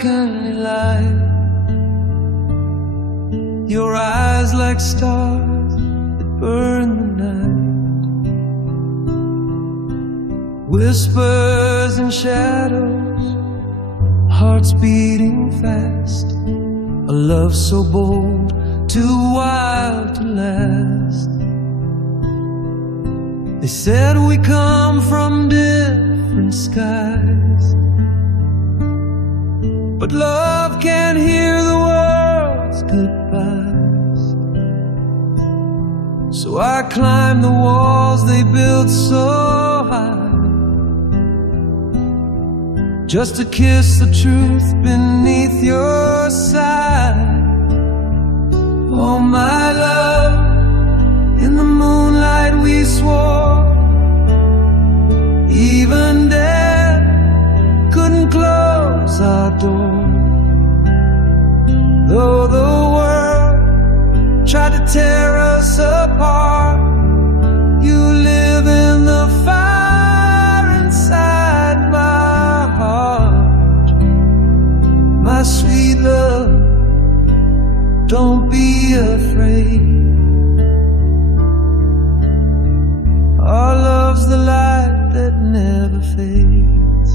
uncanny light. Your eyes like stars that burn the night. Whispers and shadows, hearts beating fast. A love so bold, too wild to last. They said we come from different skies, but love can't hear the world's goodbyes. So I climb the walls they built so high, just to kiss the truth beneath your side. Oh my love, in the moonlight we swore, even death couldn't close our door. Though the world tried to tear us apart, you live in the fire inside my heart. My sweet love, don't be afraid. Our love's the light that never fades.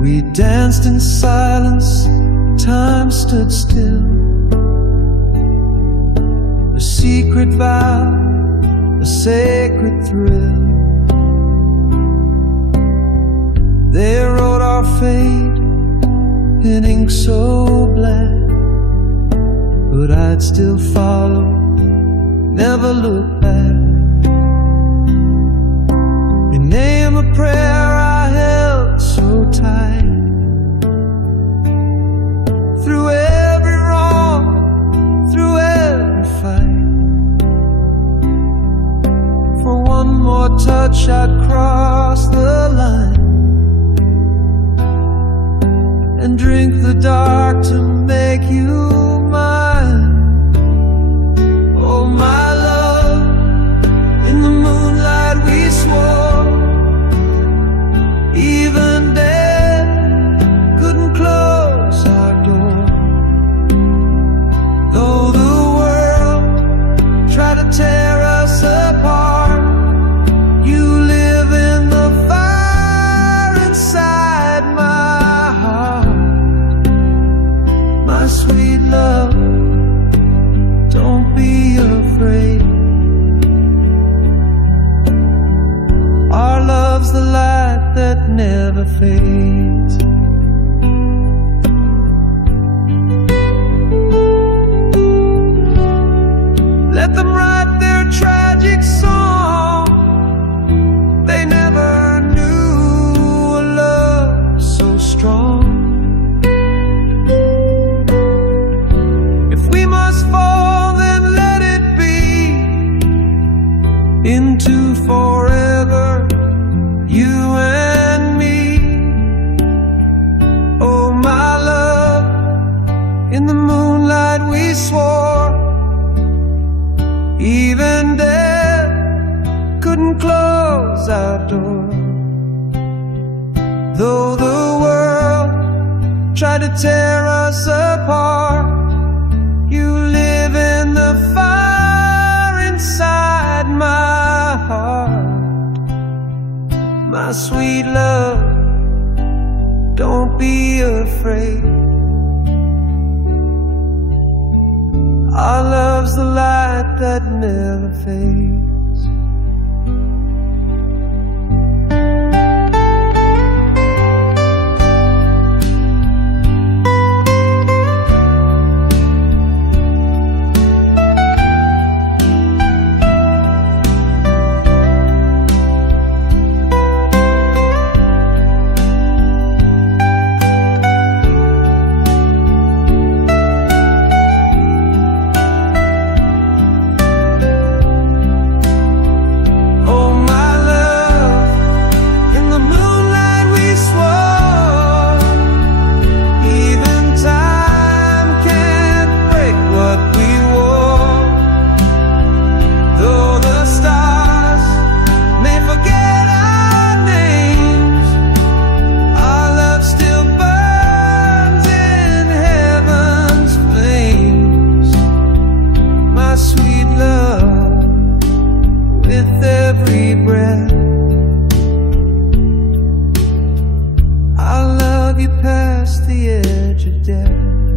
We danced in silence, time stood still. A secret vow, a sacred thrill. They wrote our fate in ink so black, but I'd still follow, never look back. Your name a prayer I held so tight. Through every wrong, through every fight. For one more touch I'd cross the line and drink the dark to make you mine. Oh my love, in the moonlight we swore, even death couldn't close our door. Though the world tried to tear us apart, you live in the fire inside my heart. My sweet love, don't be afraid. Our love's the light that never fades. Let them write their tragic song. They never knew a love so strong. If we must fall, then let it be into forever, you and me. Oh my love, in the moonlight we swore, even death couldn't close our door. Though the world tried to tear us apart, you live in the fire inside my heart. My sweet love, don't be afraid. Our love's the light that never fades. past the edge of death.